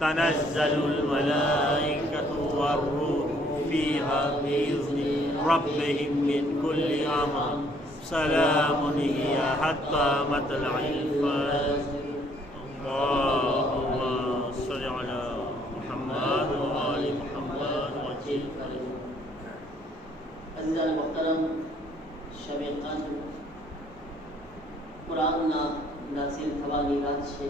تنزل الملائكة والروح فيها بإذن ربهم من كل أمر سلام هي حتى مطلع الفجر اللهم صل على محمد وآل محمد وجل अज़ीज़ान मोहतरम शब क़द्र कुरानना नाज़िल થવાની રાત છે।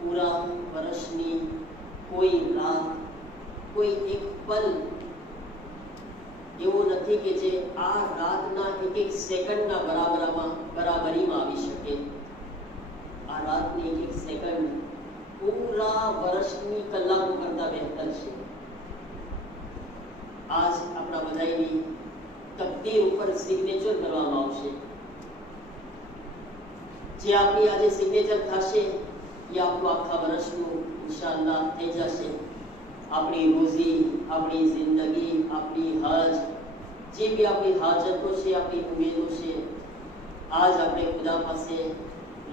पूरा વર્ષની કોઈ રાત કોઈ એક પલ એવું નથી કે જે આ રાતના એક સેકન્ડના બરાબરીમાં આવી શકે। આ રાતની એક સેકન્ડ પૂરા વર્ષની કલાકો કરતા બહેતર છે। આજ આપણા બધાની તકદીર ઉપર સિગ્નેચર કરવામાં આવશે। જે આપણી આજે સિગ્નેચર થશે ये आपको आखा वर्षनु इंशाअल्लाह થઈ જશે। આપણી રોજી, આપણી જિંદગી, આપણી હજ, જે બી આપણી હાજતો છે, આપણી ઉમેદો છે, આજ આપણે ખુદા પાસે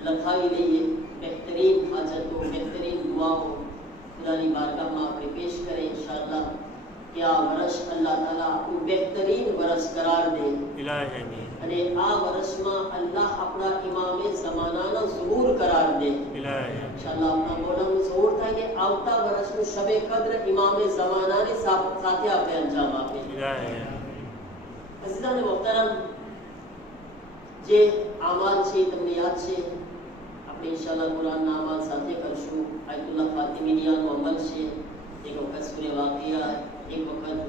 લખાવી લઈએ। બહેતરીન હાજતો, બહેતરીન દુઆઓ ખુદાની બારગાહમાં આપણે પેશ કરીએ इंशाअल्लाह કે આ વર્ષ અલ્લાહ તાલા આપણું બહેતરીન વર્ષ કરાર દે। ઇલાહી અને આ વર્ષમાં અલ્લાહ આપણા ઇમામે ઝમાનાનો ઝુહૂર કરાર દે। ઇલાહી इंशाअल्लाह આપણા મોલાનું ઝુહૂર થાય કે આવતા વર્ષનું શબે કદ્ર ઇમામે ઝમાનાની સાથે આપણે અંજામ આપે। ઇલાહી અઝીઝાન મોહતરમ જે આમાલ છે તમને યાદ છે આપણે इंशाअल्लाह કુરાનના આમાલ સાથે કરશું। આયતુલ્લાહ ફાતિમીયાનો અમલ છે। એક વખત સૂરે વાકિયા, એક વખત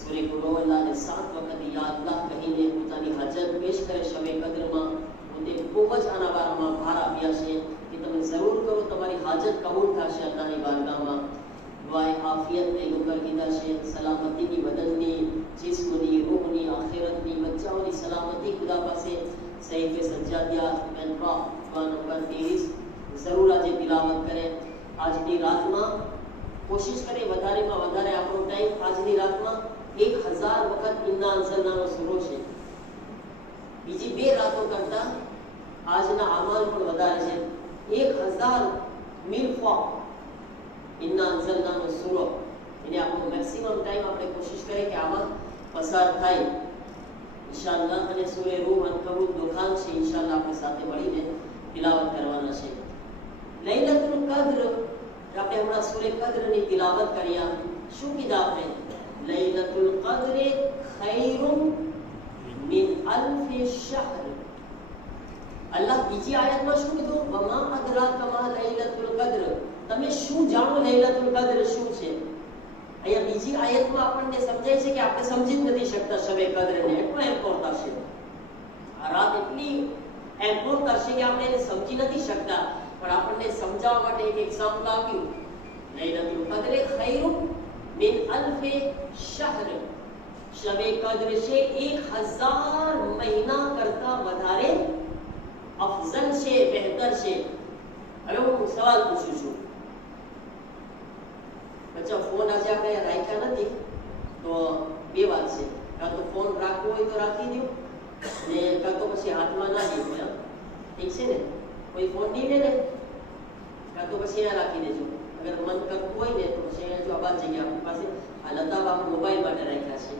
સૂરે કુલ અને 7 વખત યા અલ્લાહ કહીને પોતાની હાજર પેશ કરે શબે કદ્રમાં। પોતે ખૂબ જ આના બારામાં ભાર આપ્યા છે કે તમે જરૂર કરો, તમારી હાજત કબૂલ થશે અલ્લાહની બારગાહમાં। દુઆએ આફિયત પૈગંબર કીધા છે, સલામતીની બદનની, જિસ્મની, રૂહની, આખિરતની, બચ્ચાઓની સલામતી ખુદા પાસે સહીફે સજ્જાદિયા મેનફા દુઆ નંબર 23 જરૂર આજે તિલાવત કરે। આજની રાતમાં કોશિશ કરે વધારેમાં વધારે આપણો ટાઈમ આજની રાતમાં 1000 વખત ઇન્ના અંઝલનાનો સૂરો છે। બીજી બે રાતો કરતા આજના અમલ પણ વધારે છે। 1000 મિલફા ઇન્ના અંઝલનાનો સૂરો એને આપણો મેક્સિમમ ટાઈમ આપણે કોશિશ કરીએ કે આમાં પસાર થાય ઇન્શાઅલ્લાહ। અને સૂરે રૂહ અનકબૂત દુખાન છે इंशाअल्लाह આપણે સાથે મળીને તિલાવત કરવાના છે। લૈલતુલ કદ્ર આપણે આપણે હમણાં સૂરે કદ્રની તિલાવત કર્યા. શું કીધા આપણે? લૈલતુલ કદ્ર ખૈરુમ મિન અલ્ફ શહર. અલ્લાહ બીજી આયતમાં શું કીધું? વમા અદરાકા મા લૈલતુલ કદ્ર. તમે શું જાણો લૈલતુલ કદ્ર શું છે? અહીંયા બીજી આયતમાં આપણને સમજાય છે કે આપણે સમજી જ નથી શકતા શબે કદ્રને. એટલો ઇમ્પોર્ટન્ટ છે આ રાત, એટલી ઇમ્પોર્ટન્ટ છે કે આપણે એને સમજી નથી શકતા. પણ આપણને સમજાવવા માટે એક એક્ઝામ્પલ આપ્યું. લૈલતુલ કદ્ર ખૈરુમ મિન અલ્ફ શહર. શબે કદ્ર છે 1000 મહિના કરતા વધારે અફઝલ છે, બહેતર છે. હવે હું સવાલ પૂછું છું. બચ્ચા, ફોન આજે આપણે રાખ્યા નથી તો બે વાત છે. કાં તો ફોન રાખવો હોય તો રાખી દો, ને કાં તો પછી હાથમાં ના દેવો. ઠીક છે ને? કોઈ ફોન નહીં લે ને, કાં તો પછી અહીંયા રાખી દેજો. અગર મન કરતું હોય ને તો પછી અહીંયા જો આ બાદ જગ્યા આપણી પાસે આ લતાબ આપણે મોબાઈલ માટે રાખ્યા છે,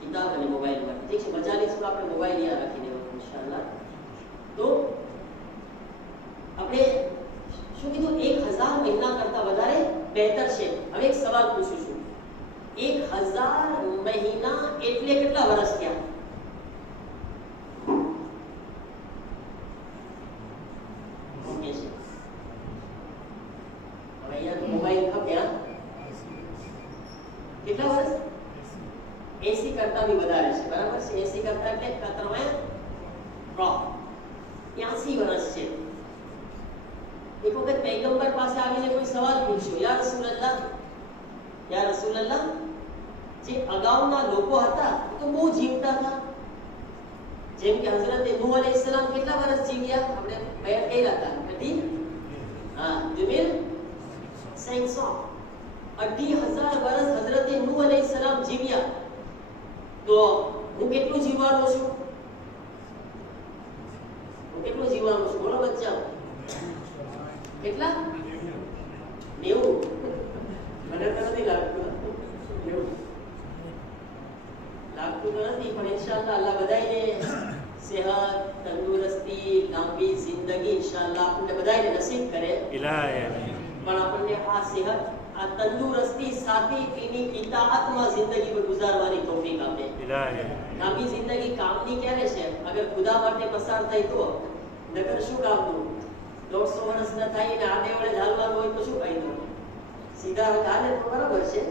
કિતાબ અને મોબાઈલ માટે. ઠીક છે? મજાલિસમાં આપણે મોબાઈલ અહીંયા રાખી દેવાનું ઇન્શાઅલ્લાહ. તો આપણે શું કીધું? 1000 મહિના કરતા વધારે બહેતર છે. હવે એક સવાલ પૂછું છું. 1000 મહિના એટલે કેટલા વર્ષ થયા? ઓકે છે. હવે અહીંયા તો મોબાઈલ ખપ્યા. કેટલા વર્ષ? 80 કરતા બી વધારે છે. બરાબર છે? 80 કરતા એટલે 83 વર્ષ છે. એક વખત પૈગંબર પાસે આવીને કોઈ સવાલ પૂછ્યો. યા રસૂલલ્લાહ, જે અગાઉના લોકો હતા તો બહુ જીવતા હતા. જેમ કે હઝરત નૂહ અલૈહિસ્સલામ કેટલા વર્ષ જીવ્યા? આપણે બયાન કર્યા હતા. કેટલી? હા, 2500. 28000 વર્ષ હઝરત નૂહ અલૈહિસ્સલામ જીવ્યા. તો હું કેટલું જીવવાનો છું? હું કેટલું જીવવાનો છું? બોલો બચ્ચા. કેટલા? 90. મને તો નથી લાગતું. 90 લાગતું તો નથી, પણ ઇન્શાઅલ્લાહ અલ્લાહ બધાને સેહત, તંદુરસ્તી, લાંબી જિંદગી ઇન્શાઅલ્લાહ આપણને બધાને નસીબ કરે. પણ આપણને આ સેહત, આ તંદુરસ્તી સાથે તેની ઇતાઅતમાં જિંદગી પર ગુજારવાની તૌફીક આપે. લાંબી જિંદગી કામની ક્યારે છે? અગર ખુદા માટે પસાર થઈ તો, નગર શું કામનું? 150 વર્ષ ન થાય ને આડે વડે હાલવાનું હોય તો શું ફાયદો? સીધા હાલે તો બરાબર છે,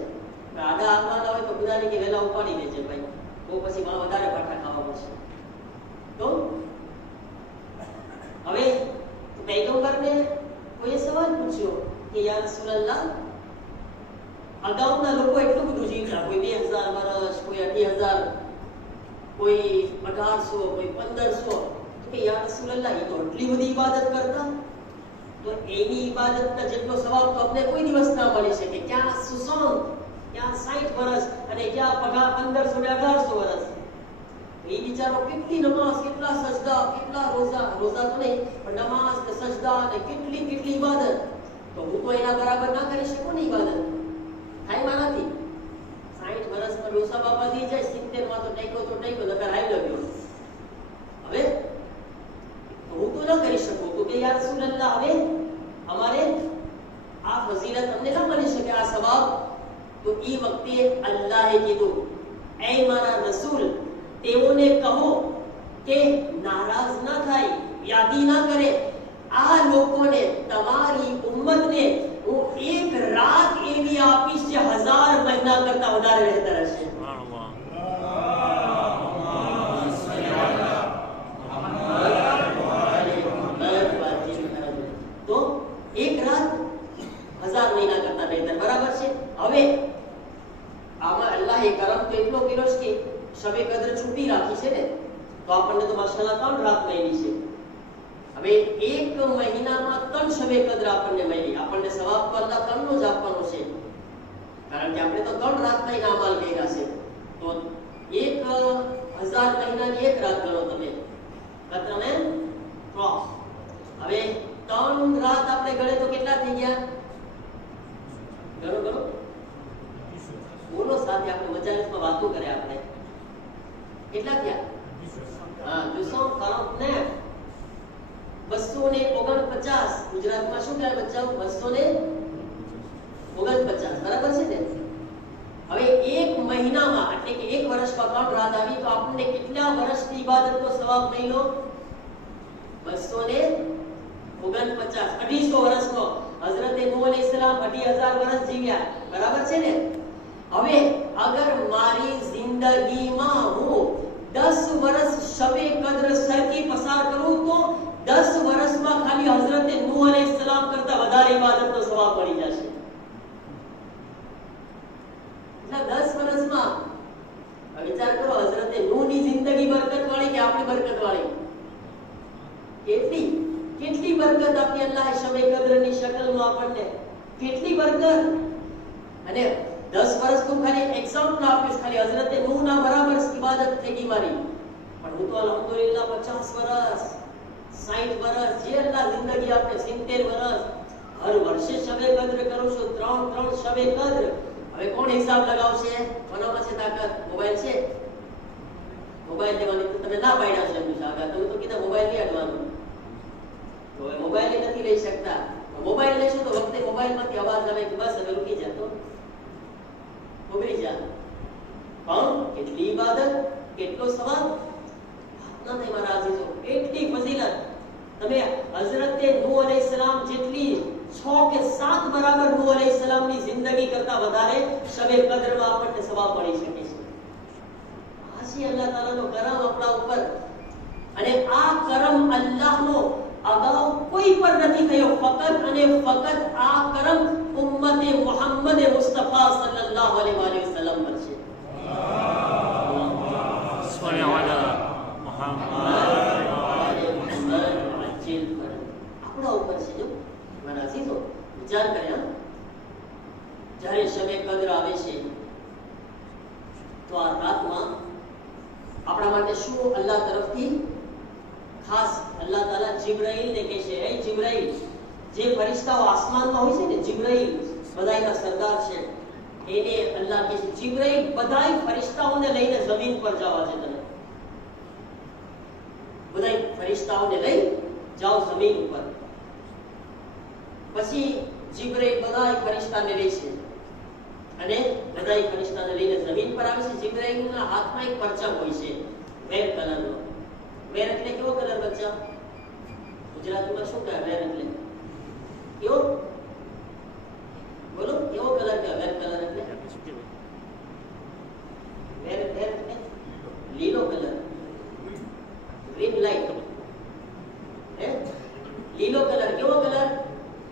આડા હાલવાના હોય તો ખુદાની કે વહેલા ઉપાડી દેજે ભાઈ, તો પછી માં વધારે પાઠા ખાવા પડશે. તો હવે પૈગંબરને કોઈએ સવાલ પૂછ્યો કે યા રસૂલલ્લાહ, અગાઉના લોકો એટલું બધું જીવતા, કોઈ 2000 વર્ષ, કોઈ 28000, કોઈ 1800, કોઈ 1500. કે યા રસૂલલ્લાહ, એ તો એટલી બધી ઇબાદત કરતા, તો એની ઇબાદતના જેટલો સવાબ તો આપણે કોઈ દિવસ ના મળી શકે. ક્યાં સુસોમ, ક્યાં 60 વર્ષ અને ક્યાં પગાર 1500 ને 1800 વર્ષ. એ બિચારો કેટલી નમાઝ, કેટલા સજદા, કેટલા રોઝા તો નહીં પણ નમાઝ ને સજદા ને કેટલી ઇબાદત. તો હું તો એના બરાબર ના કરી શકું ને ઇબાદત. થાય મારાથી 60 વર્ષમાં ડોસા બાપા થઈ જાય, 70 માં તો ટેકો નકર હાઈ લગ્યો. હવે હું તો ન કરી શકું. તો કે યા રસૂલલ્લાહ, હવે અમારે આ ફઝીલત અમને ન મળી શકે, આ સવાબ. તો એ વખતે અલ્લાહે કીધું, એ મારા રસૂલ, તેઓને કહો કે નારાજ ના થાય, યાદી ના કરે. આ લોકોને, તમારી ઉમ્મતને હું એક રાત એવી આપીશ જે 1000 મહિના કરતા વધારે બહેતર હશે. તો એક રાત 1000 મહિના કરતા બહેતર. બરાબર છે? હવે આમાં અલ્લાહે કરમ તો એટલો કર્યો છે કે શબે કદ્ર છૂટી રાખી છે ને, તો આપણને તો માશાઅલ્લાહ 3 રાત મળી છે. હવે એક મહિનામાં 3 શબે કદ્ર આપણને મળી. આપણને સવાબ તો અલ્લાહ 3 નો જ આપવાનો છે, કારણ કે આપણે તો 3 રાતના ઇનામાલ કર્યા છે. તો 1000 મહિનાની એક રાત ગણો તમે, કત્રને 3. હવે 3 રાત આપણે ગણે તો કેટલા થઈ ગયા? ગણો. બોલો સાથે, આપણે મજાલિસમાં વાતો કરે. આપણે કેટલા થયા? હા, 249. 249. ગુજરાતમાં શું કહે બચ્ચાઓ? 249. બરાબર છે ને? હવે એક મહિનામાં એટલે કે એક વર્ષમાં 3 રાત આવી તો આપણને કેટલા વર્ષની ઇબાદતનો સવાબ મળ્યો? 249, 250 વર્ષનો. હઝરત નૂહ અલૈહિસ્સલામ 2,500 વર્ષ જીવ્યા, બરાબર છે ને? હવે અગર મારી જિંદગીમાં હું 10 વર્ષ શબે કદ્ર સરખી પસાર કરું તો 10 વર્ષમાં ખાલી હઝરત નૂહ અલૈહિસ્સલામ કરતા વધારે ઇબાદતનો સવાબ મળી જશે. એટલે 10 વર્ષમાં વિચાર કરો, હઝરત નૂહની જિંદગી બરકતવાળી કે આપણી બરકતવાળી? કેટલી બરકત આપી અલ્લાહે શબે કદ્રની શકલમાં આપણને, કેટલી બરકત. અને 10 વર્ષ તો ખાલી એક્ઝામ્પલ આપ્યું, ખાલી હઝરત નૂહના બરાબર ઇબાદત થઈ ગઈ મારી. પણ હું તો અલ્હમ્દુલિલ્લાહ 50 વર્ષ 60 વર્ષ જે અલ્લાહ જિંદગી આપે 70 વર્ષ હર વર્ષે શબે કદ્ર કરું છું, 3 શબે કદ્ર. હવે કોણ હિસાબ લગાવશે? કોનામાં છે તાકાત? મોબાઈલ છે? મોબાઈલ લેવાની તો તમે ના પાડ્યા છે, એમ આગળ તમે તો કીધા મોબાઈલ લઈ આવવાનો. તો હવે મોબાઈલ નથી લઈ શકતા. મોબાઈલ લેશો તો વખતે મોબાઈલમાંથી અવાજ આવે કે બસ હવે રૂકી જા, તો ઉભરી જા. પણ કેટલી ઇબાદત, કેટલો સવાબ ના થાય મારા અઝીઝો, કેટલી ફઝીલત. તમે હઝરત નૂહ અલૈહિસ્સલામ જેટલી 6 કે 7 બરાબર નૂહ અલૈહિસ્સલામની જિંદગી કરતા વધારે શબે કદ્રમાં આપણને સવાબ મળી શકે છે. આ છે અલ્લાહ તાલાનો કરમ આપણા ઉપર. અને આ કરમ અલ્લાહનો અગાઉ કોઈ પર નથી થયો, ફકત અને ફકત આ કરમ ઉમ્મતે મુહમ્મદ મુસ્તફા સલ્લલ્લાહુ અલૈહિ વસલ્લમ પર છે. આપણા ઉપર છે. જો મારા અઝીઝો, વિચાર કર્યા, જ્યારે શબે કદ્ર આવે છે તો આ રાતમાં આપણા માટે શું અલ્લાહ તરફથી ખાસ અલ્લાહ તાલા જિબ્રાઈલને કહે છે, એ જિબ્રાઈલ, જે ફરિશ્તાઓ આસમાનમાં હોય છે ને, જિબ્રાઈલ બધાયના સરદાર છે, એને અલ્લાહ કહે છે, જિબ્રાઈલ બધાય ફરિશ્તાઓને લઈને જમીન પર જાઓ. આજે તમે બધાય ફરિશ્તાઓને લઈ જાઓ જમીન ઉપર. પછી જિબ્રાઈલ બધાય ફરિશ્તાને લે છે અને બધાય ફરિશ્તાને લઈને જમીન પર આવે છે. જિબ્રાઈલના હાથમાં એક પરચમ હોય છે, વેર કલરનો. વેર એટલે કેવો કલર બચ્ચા? ગુજરાતીમાં શું કહે વેર એટલે? કેવો? બોલો, કેવો કલર કે વેર કલર એટલે? વેર એટલે લીલો કલર, ગ્રીન લાઈટ. હે, લીલો કલર. કેવો કલર?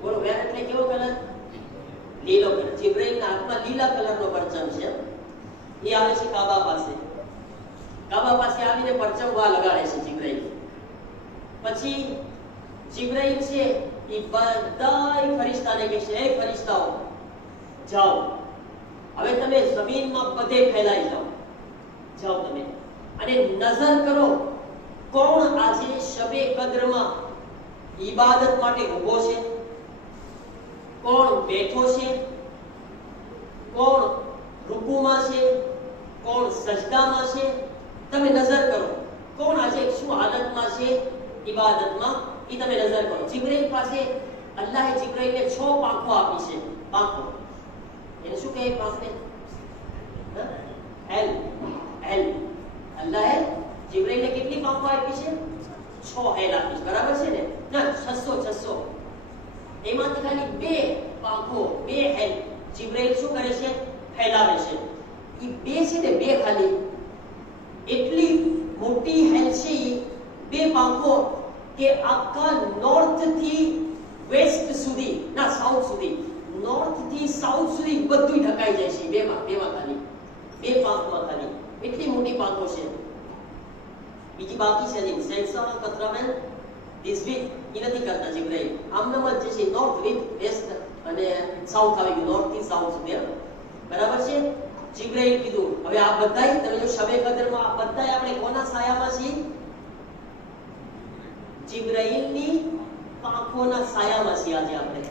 બોલો, વેર એટલે કેવો કલર? લીલો કલર. જિબ્રાઈલના હાથમાં લીલા કલરનો પરચમ છે. એ આવે છે કાબા પાસે. કાબા પાસે આવીને પરચમ વા લગાડે છે જિબ્રાઈલ. પછી જિબ્રાઈલ છે એ બધાય ફરિશ્તાને કહે છે, એ ફરિશ્તાઓ જાઓ, હવે તમે જમીનમાં બધે ફેલાઈ જાઓ. જાઓ તમે અને નજર કરો કોણ આજે શબે કદ્રમાં ઇબાદત માટે ઊભો છે, કોણ બેઠો છે, કોણ રૂકુમાં છે, કોણ સજદામાં છે. તમે નજર કરો કોણ આજે શું હાલતમાં છે ઇબાદતમાં, એ તમે નજર કરો. જિબ્રાઈલ પાસે અલ્લાહે જિબ્રાઈલને 6 પાંખો આપી છે. પાંખો એને શું કહે? પાંખને એલ. અલ્લાહે જિબ્રાઈલને કેટલી પાંખો આપી છે? 6 એલ આપી છે, બરાબર છે ને? ના, 600. એમાંથી ખાલી 2 પાંખો, 2 એલ જિબ્રાઈલ શું કરે છે? ફેલાવે છે. એ 2 છે ને, 2 ખાલી એટલી મોટી હેલ છે, 2 પાંખો કે આખા નોર્થ થી વેસ્ટ સુધી, ના સાઉથ સુધી, નોર્થ થી સાઉથ સુધી બધું ઢકાઈ જાય છે. બેમાં ખાલી 2 પાંખમાં ખાલી એટલી મોટી પાંખો છે. બીજી બાકી છે નહીં. સેન્સર કતરામેન ધીસ વિથ એ નથી કરતા જિબ્રાઈલ. આમનામ જ છે નોર્થ વિથ વેસ્ટ અને સાઉથ આવી ગયું, નોર્થ થી સાઉથ સુધી, બરાબર છે? જિબ્રાઈલ કીધું હવે આ બધાય તમે જો શબે કદ્રમાં આ બધાય આપણે કોના સાયામાં છીએ? જિબ્રાઈલની પાંખોના સાયામાં છીએ આજે આપણે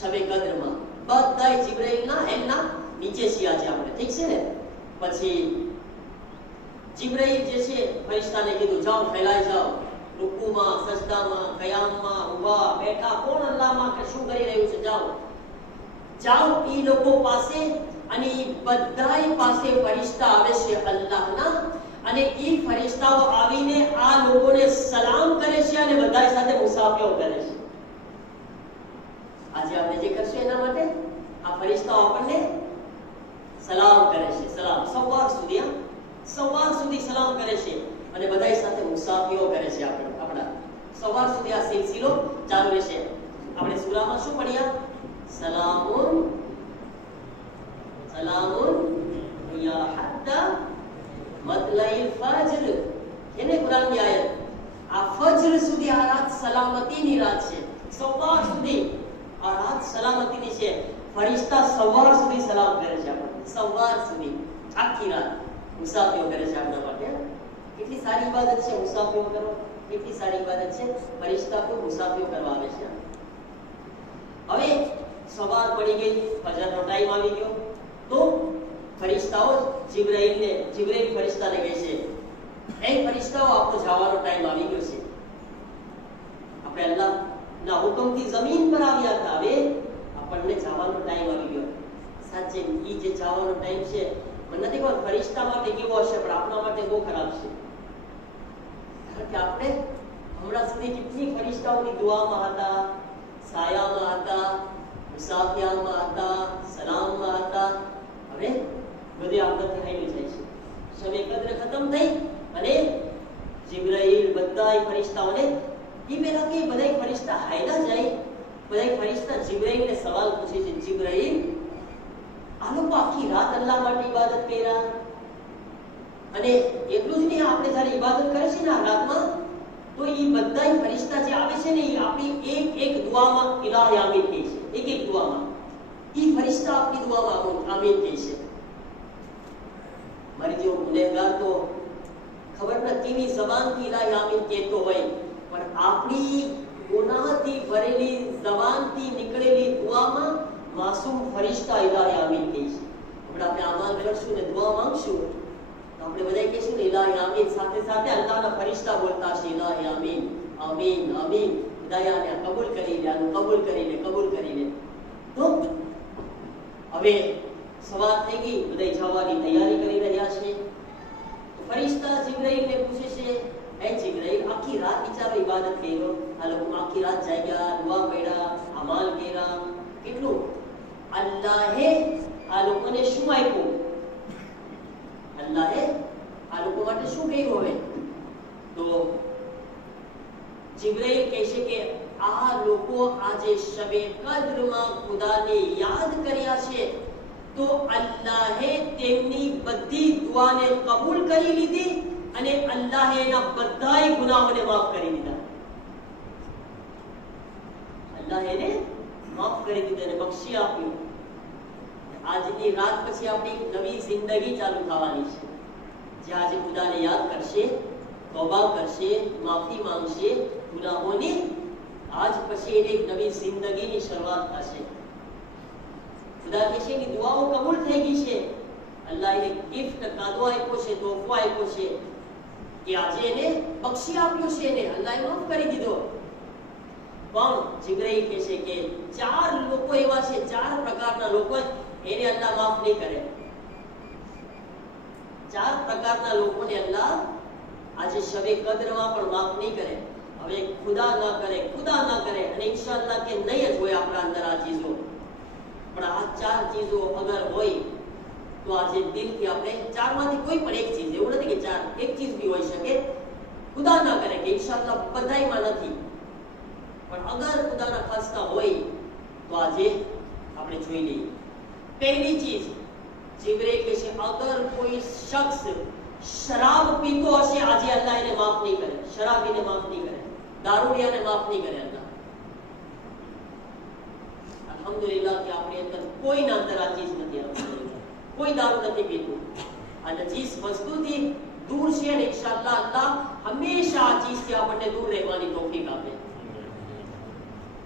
શબે કદ્રમાં. બધાય જિબ્રાઈલના હેલના નીચે છીએ આજે આપણે, ઠીક છે ને? પછી જિબ્રાઈલ જે છે ફરિશ્તાને કીધું જાઓ, ફેલાઈ જાઓ, રૂકુમાં, સજદામાં, કયામમાં, ઊભા બેઠા, કોણ અલ્લાહમાં કે શું કરી રહ્યું છે, જાઓ. જાઓ ઈ લોકો પાસે, અને ઈ બધાય પાસે ફરિશ્તા આવે છે અલ્લાહના, અને ઈ ફરિશ્તાઓ આવીને આ લોકોને સલામ કરે છે અને બધાય સાથે મુસાફરો કરે છે. આજે આપણે જે કરશું એના માટે આ ફરિશ્તાઓ આપણને સલામ કરે છે. સલામ સવાર સુધી સલામ કરે છે અને બધાય સાથે મુસાફરો કરે છે. આપણા સવાર સુધી આ સિલસિલો ચાલુ રહેશે. આપણે સૂરામાં શું ભણ્યા? સલામુન યા હત્તા મતલઈલ ફજર. એને કુરાનની આયત. આ ફજર સુધી આ રાત સલામતીની રાત છે. સવાર સુધી આ રાત સલામતીની છે. ફરિશ્તા સવાર સુધી સલામ કરે છે આપણને. સવાર સુધી આખી રાત મુસાફરો કરે છે આપણા માટે. કેટલી સારી ઇબાદત છે મુસાફરો કરો. કેટલી સારી ઇબાદત છે. ફરિશ્તા को મુસાફરો કરવા આવે છે. હવે સવાર પડી ગઈ, ફજરનો ટાઈમ આવી ગયો, તો ફરિશ્તાઓ જિબ્રાઈલ ફરિશ્તાને કહે છે, એ ફરિશ્તાઓ આપણો જવાનો ટાઈમ આવી ગયો છે. આપણે અલ્લાહના હુકમથી જમીન પર આવ્યા હતા, હવે આપણને જવાનો ટાઈમ આવી ગયો. સાચે ઈ જે જવાનો ટાઈમ છે, મને નથી ખબર ફરિશ્તા માટે કેવો હશે, પણ આપણા માટે બહુ ખરાબ છે. કારણ કે આપણે હમણાં સુધી કેટલી ફરિશ્તાઓની દુઆમાં હતા, સાયામાં હતા, મુસાફિયામાં હતા, સલામમાં હતા. હવે બધે આપણાથી હાઈલી જાય છે. શબે કદ્ર ખતમ થઈ અને જિબ્રાઈલ બધાય ફરિશ્તાઓને ઈ પેલા કે બધાય ફરિશ્તા હાઈલા જાય. બધાય ફરિશ્તા જિબ્રાઈલને સવાલ પૂછે છે, જિબ્રાઈલ આ લોકો આખી રાત અલ્લાહ માટે ઇબાદત કર્યા, અને એટલું જ નહીં, આપણે જ્યારે ઇબાદત કરે છે ને આ રાતમાં, તો ઈ બધાય ફરિશ્તા જે આવે છે ને, ઈ આપણી એક દુઆમાં ઇલાહી આમીન કહે છે. એક દુઆમાં ઈ ફરિશ્તા આપણી દુઆમાં આમીન કહે છે. મારી જેવો ગુનેહગાર તો ખબર ન કેવી જબાનથી ઇલાહી આમીન કહેતો હોય, પણ આપણી ગુનાહથી ભરેલી જબાનથી નીકળેલી દુઆમાં માસૂમ ફરિશ્તા ઇલાહી આમીન કહે છે. આપણે આમાલ કરશું ને દુઆ માંગશું, તો આપણે બધા કહીશું ને ઇલાહી આમીન, સાથે સાથે અલ્લાહના ફરિશ્તા બોલતા છે ઇલાહી આમીન, આમીન, આમીન. ખુદાયાને કબૂલ કરી લે, કબૂલ કરી લે. તો હવે સવાર થઈ ગઈ, બધા જવાની તૈયારી કરી રહ્યા છે. તો ફરિશ્તા જિબ્રાઈલને પૂછે છે, એ જિબ્રાઈલ આખી રાત બિચારો ઇબાદત કર્યો, આ લોકો આખી રાત જાગ્યા, દુઆ પડ્યા, અમાલ કર્યા, કેટલું અલ્લાહે આ લોકોને શું આપ્યું? અલ્લાહે આ લોકો માટે શું કર્યું? હવે તો જિબ્રાઈલ કહે છે કે આ લોકો આજે શબે કદ્રમાં ખુદાને યાદ કર્યા છે, તો અલ્લાહે તેમની બધી દુઆને કબૂલ કરી લીધી અને અલ્લાહે એના બધાય ગુનાહોને માફ કરી દીધા. અલ્લાહે એને માફ કરી દીધા અને બક્ષી આપ્યું. આજની રાત પછી આપણી નવી જિંદગી ચાલુ થવાની છે. જે આજે ખુદાને યાદ કરશે, તૌબા કરશે, માફી માંગશે ગુનાહોની, આજ પછી એની એક નવી જિંદગીની શરૂઆત થશે. ખુદા કહેશે એની દુઆઓ કબૂલ થઈ ગઈ છે. અલ્લાહ એને ગિફ્ટ કાદો આપ્યો છે, તોહફો આપ્યો છે કે આજે એને બક્ષી આપ્યો છે, એને અલ્લાહે માફ કરી દીધો. પણ જિબ્રાઈલ કહેશે કે ચાર લોકો એવા છે, ચાર પ્રકારના લોકો, એને અલ્લાહ માફ નહીં કરે. ચાર પ્રકારના લોકોને અલ્લાહ આજે શબે કદ્રમાં પણ માફ નહીં કરે. હવે ખુદા ના કરે અને ઇન્શાઅલ્લાહ કે નહીં જ હોય આપણા અંદર આ ચીજો, પણ આ ચાર ચીજો અગર હોય તો આજે દિલથી આપણે ચારમાંથી કોઈ પણ એક ચીજ, એવું નથી કે ચાર, એક ચીજ બી હોઈ શકે. ખુદા ના કરે કે ઇન્શાઅલ્લાહ બધાયમાં નથી, પણ અગર ખુદાના ખાસ્તા હોય તો આજે આપણે જોઈ લઈએ. પહેલી ચીજ જિબ્રાઈલ કહે છે, અગર કોઈ શખ્સ શરાબ પીતો હશે, આજે અલ્લાહ એને માફ નહીં કરે. શરાબીને માફ નહીં કરે, દારૂડિયાને માફ નહીં કરે અલ્લાહ. અલ્હમ્દુલિલ્લાહ કે આપણી અંદર કોઈના અંદર આ ચીજ નથી આવતી. કોઈ દારૂ નથી પીતું. આ નજીસ વસ્તુથી દૂર છે અને ઇન્શાઅલ્લાહ અલ્લાહ હંમેશા આ ચીજથી આપણને દૂર રહેવાની તૌફીક આપે.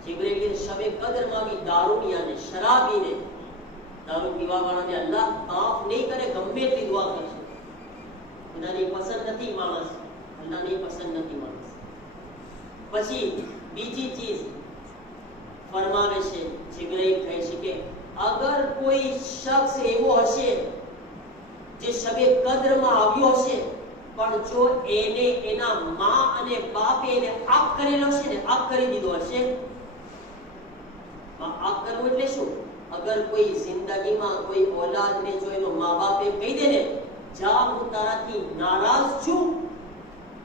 જિબ્રાઈલ શબે કદરમાં બી દારૂડિયાને, શરાબીને, દારૂ પીવાવાળાને અલ્લાહ માફ નહીં કરે, ગમે એટલી દુઆ કરશે. ખુદાને પસંદ નથી માણસ, અલ્લાહને પસંદ નથી માણસ. પછી બીજી ચીજ ફરમાવે છે, જિબ્રાઈલ કહે છે કે અગર કોઈ શખ્સ એવો હશે જે શબે કદ્રમાં આવ્યો હશે પણ જો એને એના માં અને બાપે એને આપ કરેલો છે ને, આપ કરી દીધો હશે. આપ કરવું એટલે શું? અગર કોઈ જિંદગીમાં કોઈ ઓલાદને જો એનો મા બાપે કહી દે ને, જા હું તારાથી નારાજ છું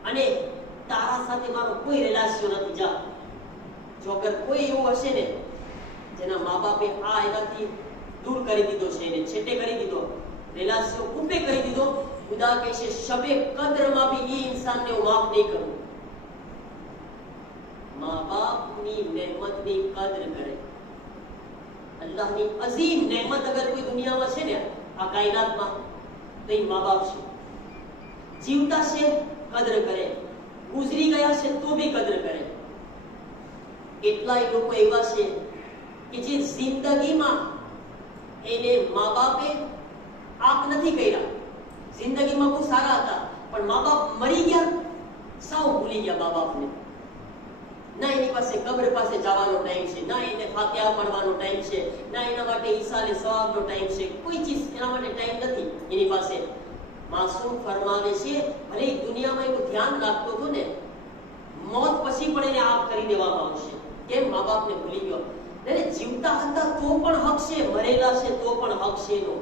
અને તારા સાથે મારો કોઈ રિલેશન નથી, જા. જો અગર કોઈ એવું હશે ને જેના મા બાપે આ એનાથી દૂર કરી દીધો છે, એને છેટે કરી દીધો, રિલેશન કૂપે કરી દીધો, ખુદા કહે છે શબે કદ્રમાં બી એ ઇન્સાનને હું માફ નહીં કરું. મા બાપની નહેમતની કદર કરે. અલ્લાહની અઝીમ નહેમત અગર કોઈ દુનિયામાં છે ને, આ કાયનાતમાં, તો એ મા બાપ છે. જીવતા છે કદર કરે, ગુજરી ગયા છે તો બી કદર કરે. કેટલાય લોકો એવા છે કે જે જિંદગીમાં એને મા બાપે આપ નથી કર્યા, જિંદગીમાં બહુ સારા હતા, પણ મા બાપ મરી ગયા, સાવ ભૂલી ગયા મા બાપને. ના એની પાસે કબ્ર પાસે જવાનો ટાઈમ છે, ના એને ફાતિહા પડવાનો ટાઈમ છે, ના એના માટે ઈસાલે સવાબનો ટાઈમ છે, કોઈ ચીજ એના માટે ટાઈમ નથી એની પાસે. માસૂમ ફરમાવે છે ભલે દુનિયામાં એનું ધ્યાન રાખતો હતો ને, મોત પછી પણ એને આપ કરી દેવામાં આવશે. કેમ? મા બાપને ભૂલી ગયો. એટલે જીવતા હતા તો પણ હક છે, મરેલા છે તો પણ હક છે એનો.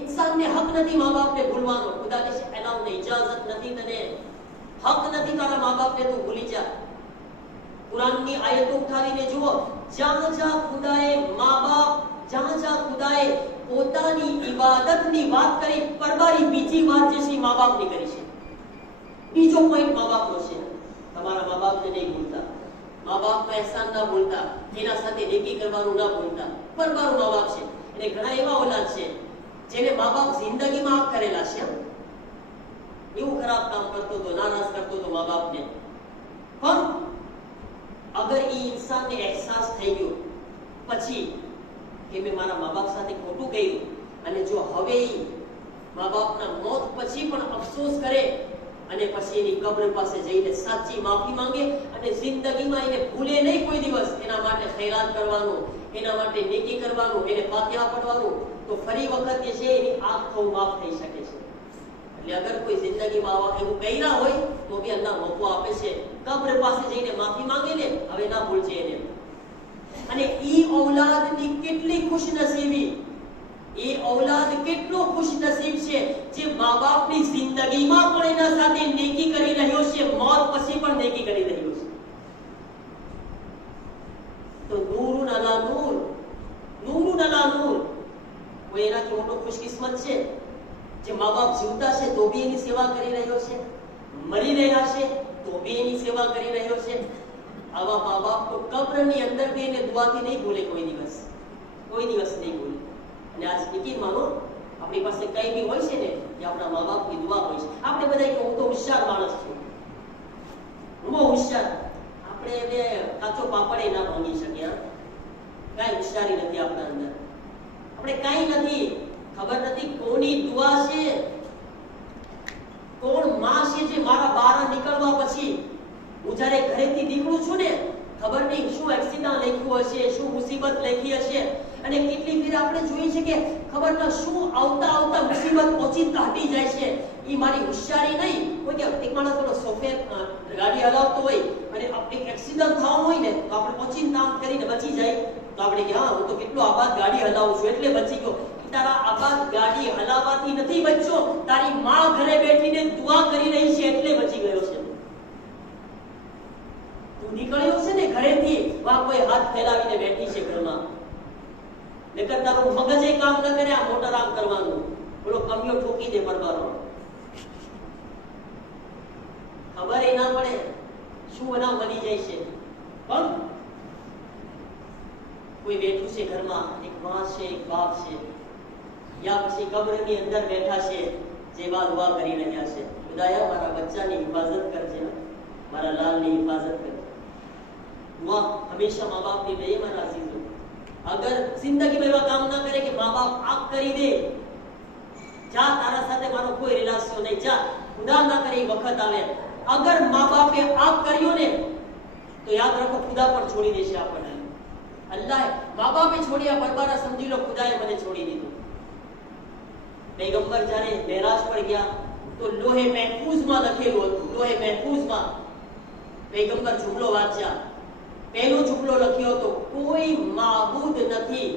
ઇન્સાનને હક નથી મા બાપને ભૂલવાનો. ખુદા કહે છે એલાઉને ઇજાઝત નથી, તને હક નથી તારા મા બાપને તું ભૂલી જા. કુરાનની આયતો ઉઠાવીને જુઓ, જ્યાં જ્યાં ખુદાએ મા બાપ, જ્યાં જ્યાં ખુદાએ પોતાની ઇબાદતની વાત કરી, પરબારી બીજી વાત જે છે મા બાપની કરી છે. બીજો પોઈન્ટ મા બાપનો છે. તમારા મા બાપને નહીં ભૂલતા, મા બાપના એહસાન ના ભૂલતા, એના સાથે નેકી કરવાનું ના ભૂલતા. પરબારું મા બાપ છે. અને ઘણા એવા ઓલાદ છે જેને મા બાપ જિંદગીમાં આપ કરેલા છે, એવું ખરાબ કામ કરતો તો, નારાજ કરતો તો મા બાપને, પણ અગર એ ઇન્સાનને અહેસાસ થઈ ગયો પછી કે મેં મારા મા બાપ સાથે ખોટું કર્યું, અને જો હવે એ મા બાપના મોત પછી પણ અફસોસ કરે અને પછી એની કબ્ર પાસે જઈને સાચી માફી માંગે અને જિંદગીમાં એને ભૂલે નહીં કોઈ દિવસ, એના માટે ખૈરાત કરવાનું, એના માટે નેકી કરવાનું, એને ફાતિહા પઢવાનું, તો ફરી વખત જે છે એની આંખ તો માફ થઈ શકે છે. એટલે અગર કોઈ જિંદગીમાં આવા એવું કર્યા હોય તો બી અલ્લાહ મોકો આપે છે, કબ્ર પાસે જઈને માફી માંગે ને, હવે ના ભૂલજે એને. અને ઈ ઔલાદની કેટલી ખુશનસીબી, એ ઔલાદ કેટલો ખુશનસીબ છે જે મા બાપની જિંદગીમાં પણ એના સાથે નેકી કરી રહ્યો છે, મોત પછી પણ નેકી કરી રહ્યો છે. તો નૂરુન અલા નૂર, નૂરુન અલા નૂર. કોઈ એનાથી મોટો ખુશકિસ્મત છે જે મા બાપ જીવતા છે તો બી એની સેવા કરી રહ્યો છે, મરી રહ્યા છે તો બી એની સેવા કરી રહ્યો છે. આવા મા બાપ તો કબ્રની અંદર બી એને દુઆથી નહીં ભૂલે, કોઈ દિવસ, કોઈ દિવસ નહીં ભૂલે. અને આજ યકીન માનો, આપણી પાસે કઈ બી હોય છે ને એ આપણા મા બાપની દુઆ હોય છે. આપણે બધા કે હું તો હોશિયાર માણસ છું, હું બહુ હોશિયાર, આપણે હવે કાચો પાપડ ના ભાંગી શકીએ, કઈ હોશિયારી નથી આપણા અંદર, આપણે કઈ નથી, ખબર નથી કોની દુઆ છે, કોણ માં છે જે મારા બહાર નીકળવા પછી હું જ્યારે ઘરેથી નીકળું છું ને, ખબર નહીં શું એક્સિડન્ટ લખ્યું હશે, શું મુસીબત લખી હશે. અને કેટલી ફેર આપણે જોઈએ છે કે ખબર ના શું આવતા આવતા મુસીબત ઓચિંતા હટી જાય છે. એ મારી હોશિયારી નહીં. કોઈ કે એક માણસ પેલો સોફે ગાડી હલાવતો હોય અને એક એક્સિડન્ટ થવાનું હોય ને, તો આપણે ઓચિંતા કરીને બચી જાય, તો આપણે કે હા હું તો કેટલો આબાદ ગાડી હલાવું છું એટલે બચી ગયો. તારા આબાદ ગાડી હલાવવાથી નથી બચ્યો, તારી માં ઘરે બેઠીને દુઆ કરી રહી છે એટલે બચી ગયો છે. તું નીકળ્યો છે ને ઘરેથી, વા કોઈ હાથ ફેલાવીને બેઠી છે ઘરમાં, નકર તારું મગજે કામ ન કરે, આ મોટર આમ કરવાનું, બોલો કમિયો ઠોકી દે પરબારો, ખબર એ ના પડે શું બનાવ બની જાય છે. પણ કોઈ બેઠું છે ઘરમાં, એક માં છે, એક બાપ છે, યા પછી કબ્રની અંદર બેઠા છે, જે બા દુઆ કરી રહ્યા છે, ખુદાયા મારા બચ્ચાની હિફાજત કરજે, મારા લાલની હિફાજત કરજે. દુઆ હંમેશા મા બાપની લઈએ મારા અઝીઝો. અગર જિંદગીમાં એવા કામ ના કરે કે મા બાપ આપ કરી દે, જા તારા સાથે મારો કોઈ રિલેશન નહીં, જા, ખુદા ના કરે એ વખત આવે, અગર મા બાપે આપ કર્યો ને તો યાદ રાખો ખુદા પણ છોડી દેશે આપણને. અલ્લાહ મા બાપે છોડ્યા પરબારા સમજી લો ખુદાએ મને છોડી દીધો. પૈગંબર જ્યારે મેરાજ પર ગયા તો લોહે મહફૂઝમાં લખેલું હતું. લોહે મહફૂઝમાં પૈગંબર જુમલો વાંચ્યા. પહેલો જુમલો લખ્યો હતો, કોઈ માબૂદ નથી,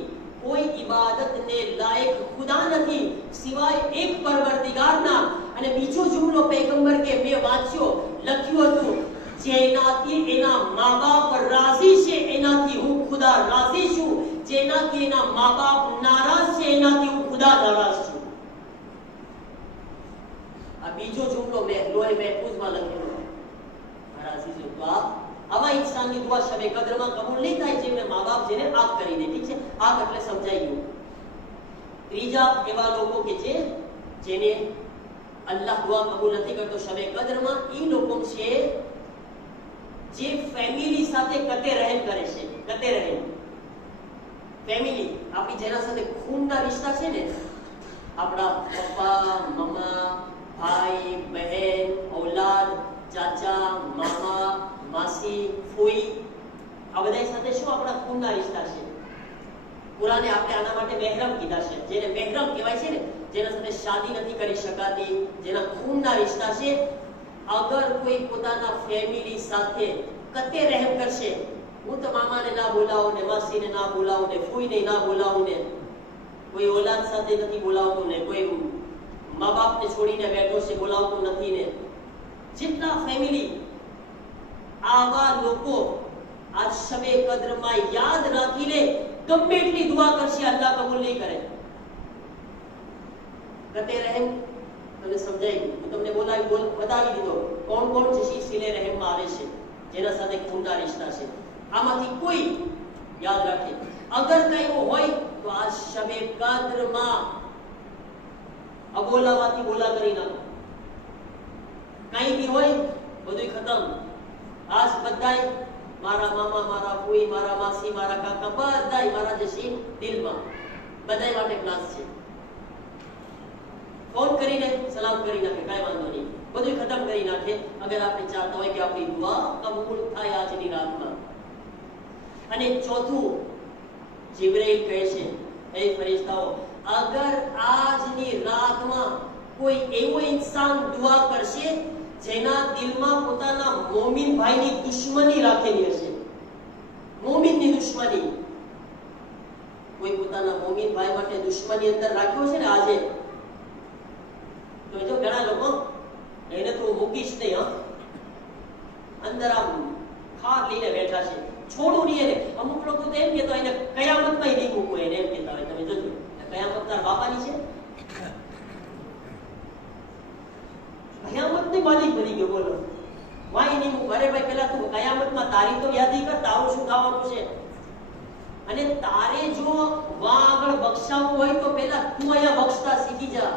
કોઈ ઇબાદતને લાયક ખુદા નથી સિવાય એક પરવરદિગારના. અને બીજો જુમલો પૈગંબર કે મેં વાંચ્યો, લખ્યું હતું, જેનાથી એના મા બાપ રાજી છે એનાથી હું ખુદા રાજી છું, જેનાથી એના મા બાપ નારાજ છે એનાથી હું ખુદા નારાજ છું. આ બીજો જુમલો મેં લોહે મહફૂઝમાં લખેલો. મારા અઝીઝો, તો આવા ઇન્સાનની દુઆ શબે કદરમાં કબૂલ નહીં થાય જેમને મા બાપ જેને આગ કરી દે. ઠીક છે, આગ એટલે સમજાઈ ગયું. ત્રીજા એવા લોકો કે જેને અલ્લાહ દુઆ કબૂલ નથી કરતો શબે કદરમાં, એ લોકો છે જે ફેમિલી સાથે કતે રહેમ કરે છે. કતે રહેમ, ફેમિલી આપણી જેના સાથે ખૂનના રિશ્તા છે ને, આપણા પપ્પા મમ્મા ભાઈ બહેન ઔલાદ ચાચા મામા માસી ફોઈ, આ બધા સાથે શું આપણા ખૂનના રિશ્તા છે. કુરાને આપણે આના માટે મહેરમ કીધા છે. જેને મહેરમ કહેવાય છે ને, જેના સાથે શાદી નથી કરી શકાતી, જેના ખૂનના રિશ્તા છે. અગર કોઈ પોતાના ફેમિલી સાથે કતે રહેમ કરશે, હું તો મામાને ના બોલાવું ને, માસીને ના બોલાવું ને, ફોઈને ના બોલાવું ને, કોઈ ઓલાદ સાથે નથી બોલાવતું ને, કોઈ મા બાપને છોડીને બેઠો છે બોલાવતું નથી ને, જેટલા ફેમિલી, આવા લોકો આ શબે કદરમાં યાદ રાખી લે, ગમે એટલી દુઆ કરશે અલ્લાહ કબૂલ નહીં કરે. કતે રહેમ તમને સમજાઈ ગયું. હું તમને બતાવી દીધો કોણ કોણ છે સિલે રહેમમાં આવે છે, જેના સાથે ખૂનના રિશ્તા છે. આમાંથી કોઈ યાદ રાખે. અગર કઈ એવું હોય તો આ શબે કદરમાં અબોલામાંથી બોલા કરી નાખો. કઈ બી હોય બધું ખતમ. આજ બધાય મારા મામા મારા ફોઈ મારા માસી મારા કાકા બધાય મારા જશે દિલમાં, બધાય માટે ક્લાસ છે. ફોન કરીને સલામ કરી નાખે, કાંઈ વાંધો નહીં, બધું ખતમ કરી નાખે. અગર આપણે ચાહતા હોય કે આપણી દુઆ કબૂલ થાય આજની રાતમાં. અને ચોથું, જિબ્રાઈલ કહે છે, એ ફરિશ્તાઓ, અગર આજની રાતમાં કોઈ એવો ઇન્સાન દુઆ કરશે જેના દિલમાં પોતાના મોમિન ભાઈની દુશ્મની રાખેલી હશે, મોમિનની દુશ્મની, કોઈ પોતાના મોમિન ભાઈ માટે દુશ્મની અંદર રાખ્યો છે ને આજે, તો જો ઘણા લોકો એને તો મૂકીશ નહીં, અંદર આમ ખાર લઈને બેઠા છે, છોડું નહીં એને. અમુક લોકો તો એમ કહેતા એને કયામતમાં નહીં મૂકવું, એને એમ કહેતા હોય. તમે જોજો, કયામત તાર બાપાની છે, કયામતની માલિક બની ગયો. બોલો, વાય નહીં મૂક. અરે ભાઈ, પેલા તું કયામતમાં તારી તો યાદી કર, તારું શું ખાવાનું છે. અને તારે જો વા આગળ બક્ષાવવું હોય તો પેલા તું અહીંયા બક્ષતા શીખી જા.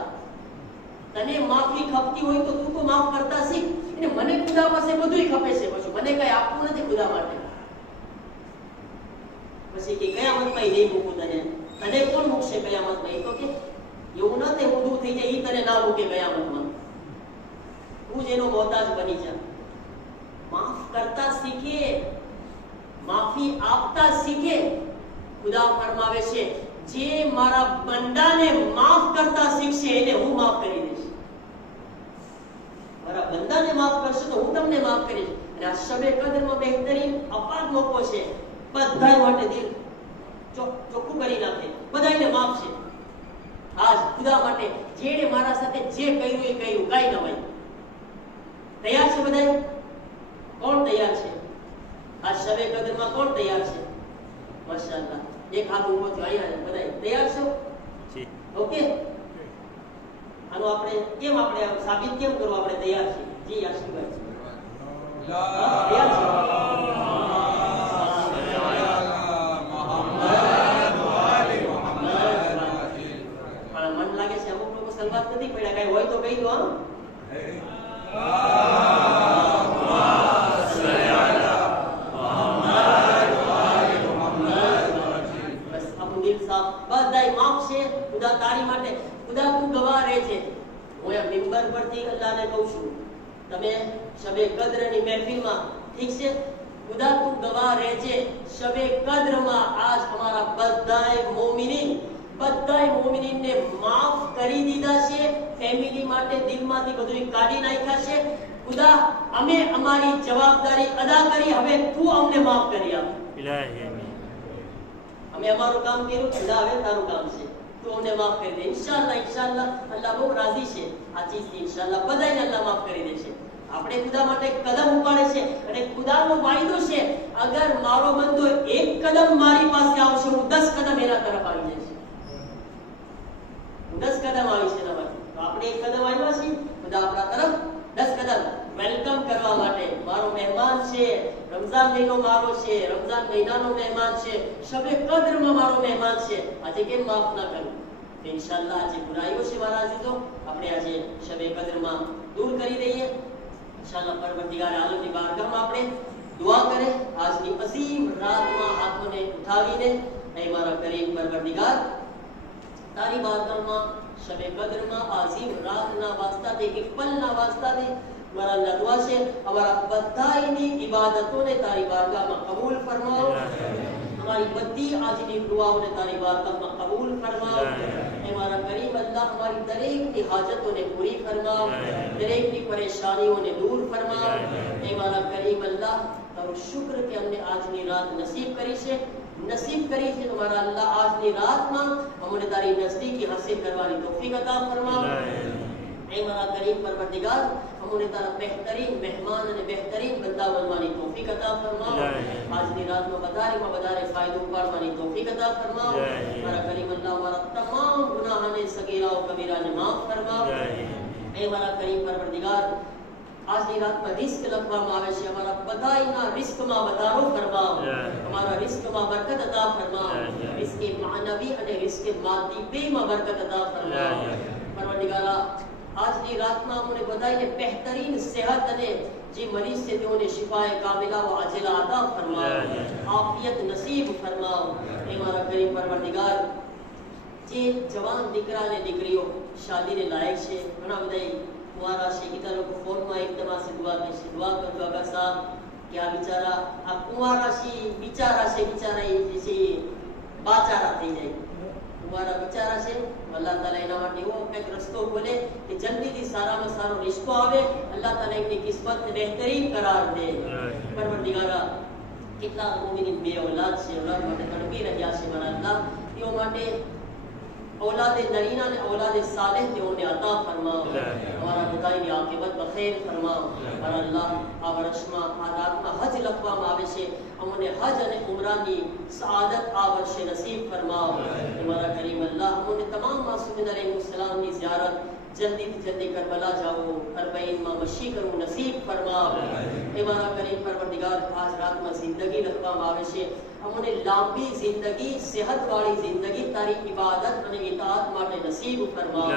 તને માફી ખપતી હોય તો તું તો માફ કરતા શીખ. અને મને ખુદા પાસે બધુંય ખપે છે, પછી મને કઈ આપવું નથી ખુદા માટે. પછી કે કયામતમાં નહીં મૂકું તને. તને કોણ મૂકશે કયામતમાં? એ તો કે એવું ના થાય ઊંધું થઈ જાય, એ તને ના મૂકે કયામતમાં. તું જ એનો મોહતાજ બની જા. માફ કરતા શીખે, માફી આપતા શીખે. ખુદા ફરમાવે છે, જે મારા બંદાને માફ કરતા શીખશે એને હું માફ કરી દઈશ. મારા બંદાને માફ કરશો તો હું તમને માફ કરીશ. અને આ શબે કદરમાં બહેતરીન અપાર મોકો છે, બધા માટે દિલ ચોખ્ખું કરી નાખે, બધાને માફ છે. આજ ખુદા માટે જેણે મારા સાથે જે કર્યું એ કર્યું, કાંઈ ન હોય. તૈયાર છે બધા? કોણ તૈયાર છે? આ શબે કદરમાં કોણ તૈયાર છે? માશાઅલ્લાહ, એક હાથ ઊભો થયો, અહીંયા બધા તૈયાર છો? ઓકે. આનો આપણે કેમ સાબિત કેમ કરવું આપણે તૈયાર છીએ? જી આશીર્વાદ તૈયાર છે. મન લાગે છે અમુક લોકો સલવાત નથી પડ્યા, કઈ હોય તો કહી દો. ખુદા તારી માટે, ખુદા તું ગવાહ રહે છે. હું આ મિંબર પરથી અલ્લાહને કહું છું, તમે શબે કદ્રની મહેફિલમાં ઠીક છે खुदा तू गवाह રહેજે શબે કદ્રમાં આજ અમારા બધાય મોમિનીનને માફ કરી દીધા છે, ફેમિલી માટે દિલમાંથી બધું કાઢી નાખ્યા છે। खुदा અમે અમારી જવાબદારી અદા કરી, હવે તું અમને માફ કરી આપ। इलाही आमीन। અમે અમારું કામ કર્યું, ખુદા હવે તારું કામ છે, તું અમને માફ કરી દે। ઇન્શાઅલ્લાહ અલ્લાહ બહુ રાજી છે આ ચીજથી। ઇન્શાઅલ્લાહ બધાને અલ્લાહ માફ કરી દેશે। આપણે ખુદા માટે કદમ ઉપાડે છે અને ખુદાનો વાયદો છે, અગર મારો બંદો એક કદમ મારી પાસે આવશે, હું 10 કદમ એના તરફ આવી જઈશ। 10 કદમ આવી છે એના માટે, તો આપણે એક કદમ આવ્યા છીએ, ખુદા આપણા તરફ 10 કદમ વેલકમ કરવા માટે। મારો મહેમાન છે, રમઝાન મહિનો મારો છે, રમઝાન મહિનાનો મહેમાન છે, શબે કદ્રમાં મારો મહેમાન છે, આજે કેમ માફ ના કરું? તો ઇન્શાઅલ્લાહ આજે બુરાઈઓ છે મારા અઝીઝો, આપણે આજે શબે કદ્રમાં દૂર કરી દઈએ। इंशाअल्लाह परवरदिगार आलमની બારગાહમાં આપણે દુઆ કરે। આજની અસીમ રાતમાં હાથોને ઉઠાવીને, એ મારા કરીમ પરવરદિગાર, તારી બારગાહમાં શબે કદ્રમાં આઝીમ રાતના વાસ્તાથી, એક પલના વાસ્તાથી મારા અલ્લાહ દુઆ છે અમારા બધાની ઇબાદતોને તારી બારગાહમાં કબૂલ ફરમાવો। हमारी बद्दी આજની દુઆઓને તારી બારગાહમાં કબૂલ ફરમાવો। એ મારા કરીમ અલ્લાહ हमारी દરેકની હાજતોને પૂરી ફરમાવો, દરેકની પરેશાનીઓને દૂર ફરમાવો। એ મારા કરીમ અલ્લાહ તારો શુક્ર કે અમને આજની રાત નસીબ કરી છે, તો મારા અલ્લાહ આજની રાતમાં અમને તારી નજદીકી હાસિલ કરવાની તૌફીક અતા ફરમાવો। ए मारा करीम परवरदिगार हमने तारा बेहतरीन मेहमान અને बेहतरीन बंदा बनवानी तौफीक अता फरमाओ। આજની રાતમાં વધારે ફાયદો ઉપાડવાની તૌફીક અતા ફરમાઓ। મારા કરીમ અલ્લાહ મારા તમામ ગુનાહોને સગીરાઓ કબીરાને માફ ફરમાઓ। એ મારા કરીમ પરવરદિગાર આજની રાતમાં રિસ્ક લખવામાં આવે છે, અમારા બધાયના રિસ્કમાં વધારો ફરમાઓ, અમારા રિસ્કમાં બરકત અતા ફરમાઓ। રિસ્કે માનવી અને રિસ્કે માદી બેમાં બરકત અતા ફરમાઓ। પરવરદિગારા આજની રાતમાં અમને બધાયને બેહતરીન સેહત અને જે મરીઝ છે તેઓને શિફાએ કામિલા વ આજિલા અતા ફરમાઓ, આફિયત નસીબ ફરમાઓ। એ મારા કરીમ પરવરદિગાર જે જવાન દીકરા અને દીકરીઓ શાદીને લાયક છે, ઘણા બધા કુંવારા છે, કેટલા લોકો ફોનમાં એકદમ से दुआ करશે, दुआ करજો આગા સાહેબ કે આ બિચારા આ કુંવારા છે, બિચારા એ જે બાચારા થઈ જાય, કુંવારા બિચારા છે। अल्लाह ताला एना माटे एवो कंईक रस्तो खोले कि जल्दीथी सारामां सारो रिश्तो आवे, अल्लाह ताला एमनी किस्मतने बेहतरीन करार दे। परवरदिगारा કેટલા મોમિનીન બે औलाद છે, औलाद માટે તડપી રહ્યા છે મારા અલ્લાહ, તેઓ માટે औलाद नरीना ने औलाद सालेह તેઓને અતા ફરમાવો। અમારા બધાની આકિબત બખેર ફરમાવો। મારા અલ્લાહ આ વર્ષમાં આ રાતમાં હજ લખવામાં આવે છે, અમને હજ અને ઉમરાની સઆદત આ વર્ષે નસીબ ફરમાવો। મારા કરીમ અલ્લાહ અમને તમામ માસૂમીન અલૈહિસ્સલામની ઝિયારત जल्दी करबला जाओ, अरबईन में मशी करूं नसीब फरमाओ। ए मारा करीम परवरदिगार आज रात में जिंदगी रखवामां आवे छे, अमने लांबी जिंदगी सेहत वाली जिंदगी तारी इबादत और इताअत माटे नसीब फरमाओ।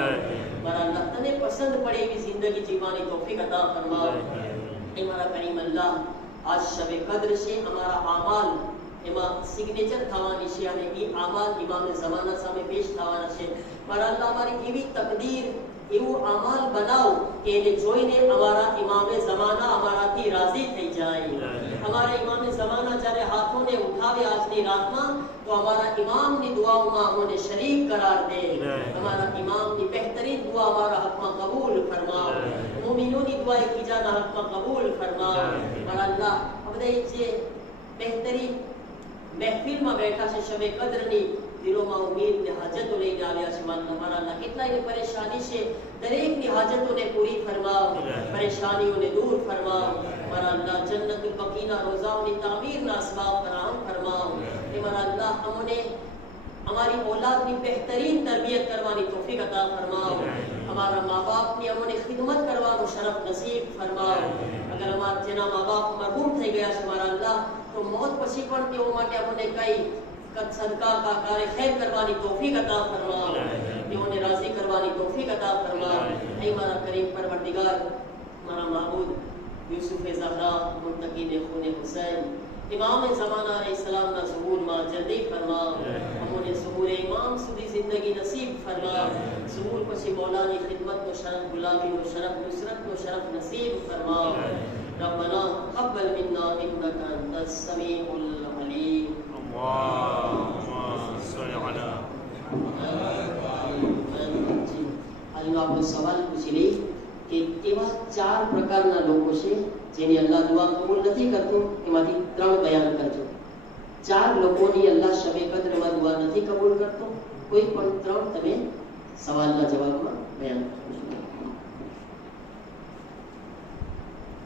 मारा अल्लाह तने पसंद पड़े एवी जिंदगी जीवानी तौफीक अता फरमाओ। ए मारा करीम अल्लाह आज शबे कद्र छे, अमारा आमाल एमा सिग्नेचर थवानी छे अने ई आमाल इमामे ज़माना सामे पेश थवाना छे। मारा अल्लाह हमारी एवी तकदीर एवं अमाल बनाओ कि એને જોઈને અમારા ઇમામે ઝમાના અમારાથી રાજી થઈ જાય। અમારા ઇમામે ઝમાના જ્યારે હાથોને ઉઠાવે આજની રાતમાં, તો અમારા ઇમામની દુઆઓમાં અમને શરીક કરાર દે। અમારા ઇમામની બેહતરીન દુઆ અમારા હકમાં કબૂલ ફરમાઓ, મુમિનોની દુઆ એકબીજાના હકમાં કબૂલ ફરમાઓ। મારા અલ્લાહ આ બધા જે બેહતરીન મહેફિલમાં બેઠા છે શબે કદ્રની, દિલોમાં ઉમ્મીદ ને હાજતો લઈને આવ્યા છે। મારા અલ્લાહ કેટલાયને પરેશાની છે, દરેકની હાજતોને પૂરી ફરમાઓ, પરેશાનીઓને દૂર ફરમાઓ। મારા અલ્લાહ જન્નતુલ બકીના રોઝાઓની તામીરના અસબાબ ફરાહમ ફરમાઓ। એ મારા અલ્લાહ અમને અમારી औलादની બેહતરીન તરબિયત કરવાની તૌફીક અતા ફરમાઓ। અમારા મા બાપની અમને ખિદમત કરવાનો શરફ નસીબ ફરમાઓ। અગર અમારા જેના મા બાપ મરહૂમ થઈ ગયા છે મારા અલ્લાહ, તો મોત પછી પણ તેઓ માટે અમને કઈ सदका का कार्य खैर करवानी तौफीक अता फरमाओ, तेओने राजी करवानी तौफीक अता फरमाओ। ऐ मारा करीम परवरदिगार मारा माबूद यूसुफ ज़हरा मुंतकीन खून हुसैन इमाम ज़माना अलैहिस्सलाम ना ज़हूर मा जल्दी फरमाओ। हमने ज़हूर इमाम सुधी जिंदगी नसीब फरमाओ। ज़हूर पछी मौला की खिदमत नो शरफ, गुलामी नो शरफ, नुसरत नो शरफ नसीब फरमाओ। रब्बना तक़ब्बल मिन्ना इन्नका अंतस समीउल अलीम। अल्लाहुम्मा सल्ली अला આજનો આપણો સવાલ પૂછી લઈ કે એવા 4 પ્રકારના લોકો છે જેની અલ્લાહ દુઆ કબૂલ નથી કરતો, એમાંથી 3 બયાન કરજો। 4 લોકોની અલ્લાહ શબે કદરમાં દુઆ નથી કબૂલ કરતો, કોઈ પણ 3 તમે સવાલના જવાબમાં બયાન કરજો।